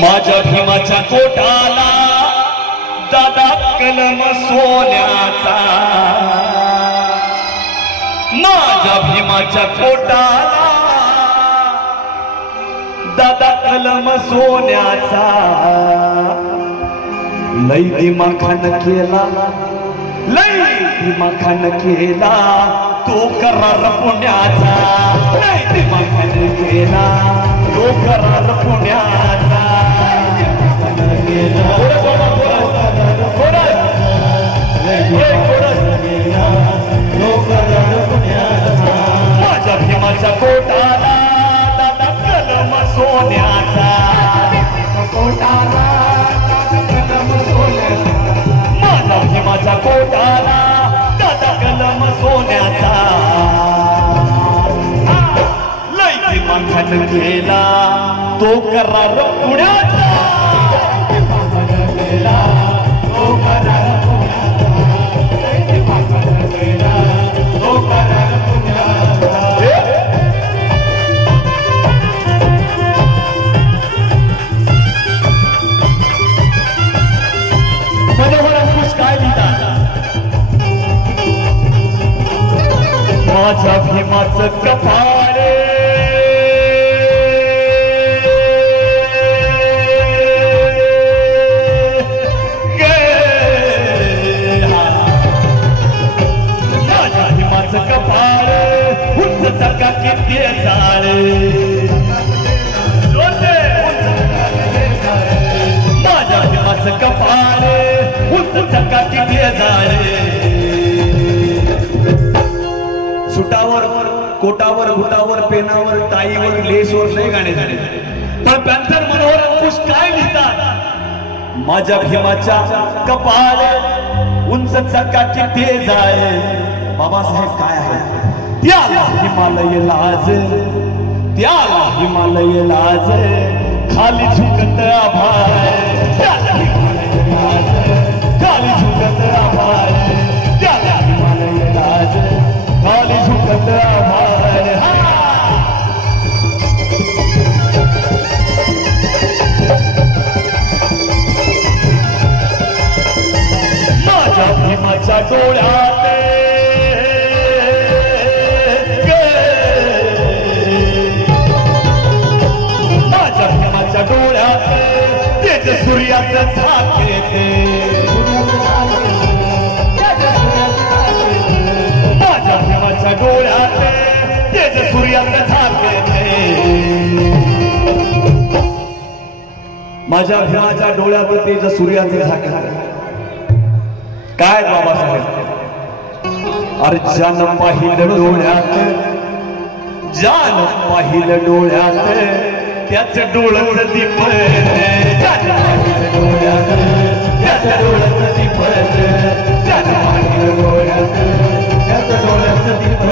माझ्या भीमाच्या कोटाला दादा कलम सोन्याचा, माझ्या भीमाच्या कोटाला दादा कलम सोन्याचा, लई दिमाखान केला, लई दिमाखान केला तो करार पुण्याचा, लई दिमाखान केला तो करार पुण्याचा, माझ्या भीमाच्या कोटाला दादा कलम सोन्याचा, कोटाला कलम सोन्याचा, माझ्या भीमाच्या कोटाला दादा कलम सोन्याचा, लई दिमाखान केला तो करार पुण्याचा, माझ्या भीमाचं कपाळे माझ्या भीमाचं कपाळे उंच चका किती झाले, माझ्या भीमाचं कपाळे उंच चका किती झाले, सुटावर कोटावर घुटावर पेनावर टाईवर लेसवर नाही गाणे झाले, पण पॅन्थर मनोहर अंकुश काय लिहितात, माझ्या भीमाच्या कपाळे उंच चकाकी तेज आहे, बाबासाहेब काय आहे त्याला हिमालय लाज, त्याला हिमालय लाज, खाली झुकत आभाळ, त्याला हिमालय लाज, खाली झुकत आभाळ, त्याला हिमालय लाज, खाली झुकत आभाळ, माझ्या भीमाच्या डोळ्यात माझ्या भीमाच्या डोळ्यात तेज सूर्याचं झाक येते, माझ्या भीमाच्या डोळ्यात तेज सूर्याचं झाक येते, माझ्या भीमाच्या डोळ्यात तेज सूर्याचं झाक येते, काय बाबासाहेब अरे जान पाहिलं डोळ्यात, जान पाहिलं डोळ्यात त्याच डोळ्याचं दीप, जान पाहिलं डोळ्यात त्याच डोळ्याचं दीप, जान पाहिलं डोळ्यात त्याच डोळ्याचं दीप,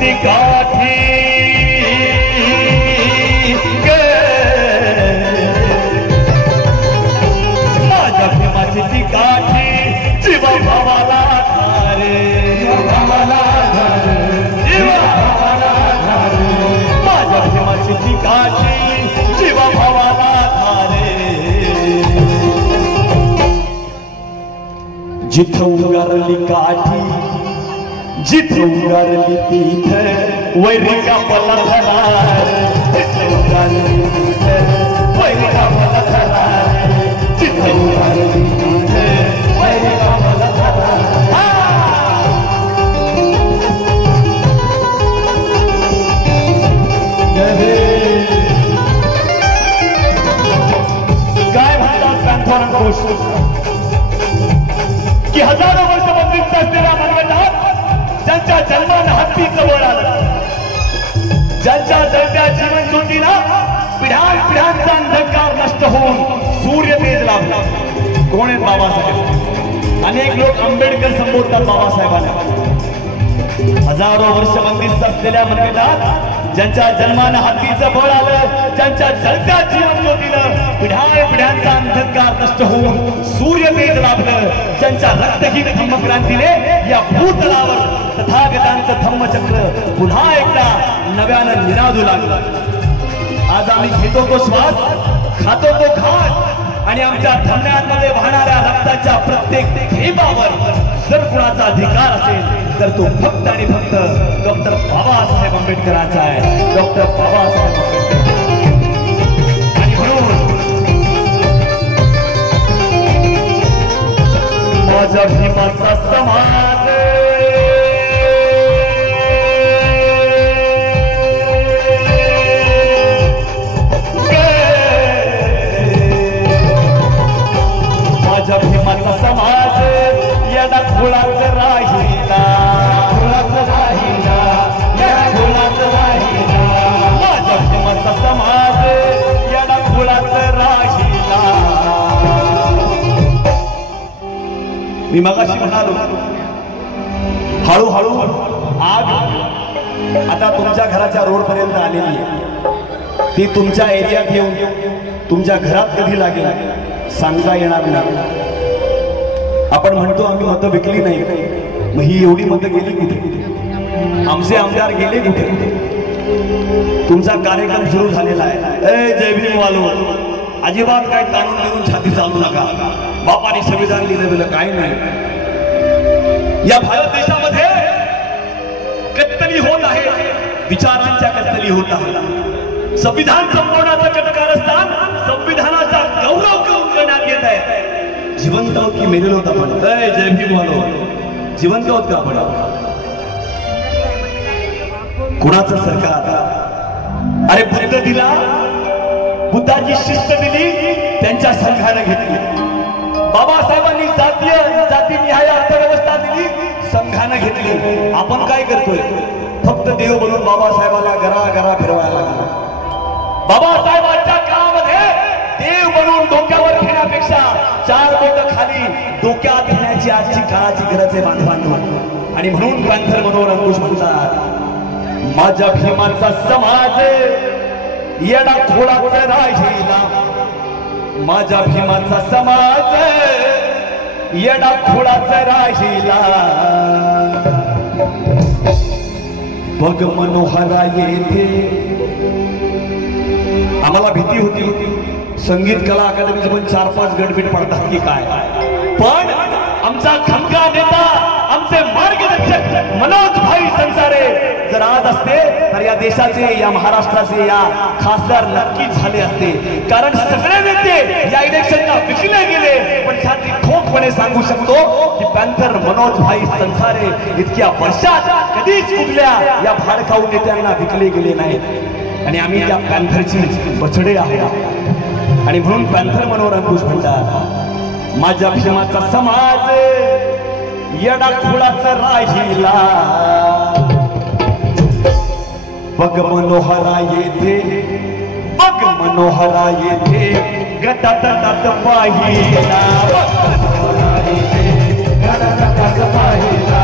ती गाठी माझ्या भीमाची ती गाठी जीवा भावाला धारे, भावाला जीवा भावाला धारे, माझ्या भीमाची ती गाठी जीवा भावाला धारे, जिथं उगारली काठी जिथं उगारली तिथं वैरी कापला थरार, जिथं उगारली तिथं वैरी कापला थरार, जिथं उगारली तिथं वैरी कापला थरार, काय म्हणतात पॅन्थर अंकुश की हजारो वर्ष बंदिस्त असलेल्या मनगटात ज्यांच्या जन्मानं हत्तीचं बळ आलं, ज्यांच्या जळत्या जीवन ज्योतीला पिढ्यापिढ्यांचा अंधकार नष्ट होऊन सूर्य तेज लाभला, कोण आहेत बाबासाहेब, अनेक लोक आंबेडकर संबोधतात बाबासाहेबांना, हजारो वर्ष बंदिस्त असलेल्या मनगटात ज्यांच्या जन्मानं हत्तीचं बळ आलं, ज्यांच्या जळत्या जीवन ज्योतीनं पिढ्यापिढ्यांचा अंधकार नष्ट होऊन सूर्य तेज लाभलं, ज्यांच्या रक्तहीन धम्मक्रांतीने या भूतलावर तथागतांचं धम्मचक्र पुन्हा एकदा नव्यानं निनादू लागलं. आज आम्ही घेतो तो श्वास, खातो तो घास आणि आमच्या धमन्यांमध्ये वाहणाऱ्या रक्ताच्या प्रत्येक थेंबावर जर कुणाचा अधिकार असेल तर तो फक्त आणि फक्त डॉक्टर बाबासाहेब आंबेडकरांचा आहे. डॉक्टर बाबासाहेब आंबेडकर. आणि म्हणून माझ्या भीमाचा समाज भीमाचा समाज याला खुळाच राहिला, खुळाच राहिला, या खुळाच राहिला. माझ्या भीमाचा समाज याला खुळाच राहिला. मी मगाशी म्हणालो हळूहळू आग आता तुमच्या घराच्या रोड पर्यंत आलेली आहे. ती तुमच्या एरियात येऊन तुमच्या घरात कधी लागेल सांगता येणार नाही. आपण म्हणतो आम्ही मतं विकली नाही, मग ही एवढी मतं गेली कुठे? आमचे आमदार गेले कुठे? तुमचा कार्यक्रम सुरू झालेला आहे. ए जय भीम वालो, अजिबात काय ताणून देऊन छाती चालू नका. बापाने संविधान लिहिलं काय नाही. या भारत देशामध्ये कत्तली होत आहे, विचारांच्या कत्तली होत आहे. संविधान संपवण्याचं कारस्थान संविधानाचा गौरव करण्यात येत आहे. जिवंत आहोत की मेलेलो आहोत आपण? जय भीम वालो, जिवंत आहोत का आपण? कुणाचं सरकार? अरे बुद्ध दिला, बुद्धाची शिस्त दिली, त्यांच्या संघाने घेतली. बाबासाहेबांनी जातीनिहाय अर्थव्यवस्था दिली, संघाने घेतली. आपण काय करतोय? फक्त देव बनून बाबासाहेबाला घरा फिरवायला लागला. बाबासाहेबांच्या काळामध्ये देव बनून डोक्यावर घेण्यापेक्षा चार बोट खाली डोक्यात घेण्याची आजची काळाची गरज आहे बांधवांनो. आणि म्हणून पॅन्थर मनोहर अंकुश म्हणतात माझ्या भीमाचा समाज येडा खोळाचा राहिला. माझ्या भीमाचा समाज येडा खोळाचा राहिला. बघ मनोहरा येथे आम्हाला भीती होती संगीत कला अकादमीचे पण 4-5 गटबीट पडतात की काय, पण आमचा खमगा नेता आमचे मार्गदर्शक मनोज भाई संसारे जर आज असते तर या देशाचे, या महाराष्ट्राचे या खासदार नक्कीच झाले असते. कारण सगळे नेते या इलेक्शनला विकले गेले, पण छाती ठोकपणे सांगू शकतो की पॅन्थर मनोज भाई संसारे इतक्या वर्षात कधीच कुठल्या या भाडखाऊ नेत्यांना विकले गेले नाहीत. आणि आम्ही त्या पॅन्थरची बछडे आहोत. आणि म्हणून पॅन्थर मनोहर अंकुश म्हणतात माझ्या भीमाचा समाज येडा खुळाचा राहिला. बघ मनोहरा येथे, बघ मनोहरा येथे गटात पाहिला. बघ मनोहरा येथे गटात पाहिला.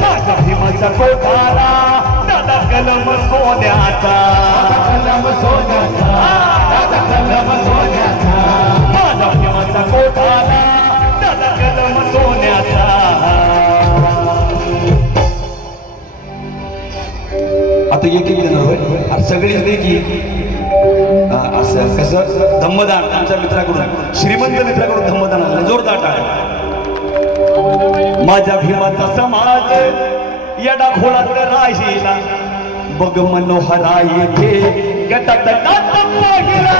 माझ्या भीमाचा कोठारा दादा कलम सोन्याचा, कलम सोन्याचा, दादा कलम सोन्याचा. माझा भीमाचा कोठारा दादा कलम सोन्याचा. आता एक जण होय सगळीच देखी असं कसं धम्मदान आमच्या मित्राकडून, श्रीमंत मित्राकडून धम्मदान आलं, जोरदार टाळ्या. माझ्या भीमाचा समाज येडा खोळाचा राहिला. बघ मनोहरा येथे गटात पाहिला.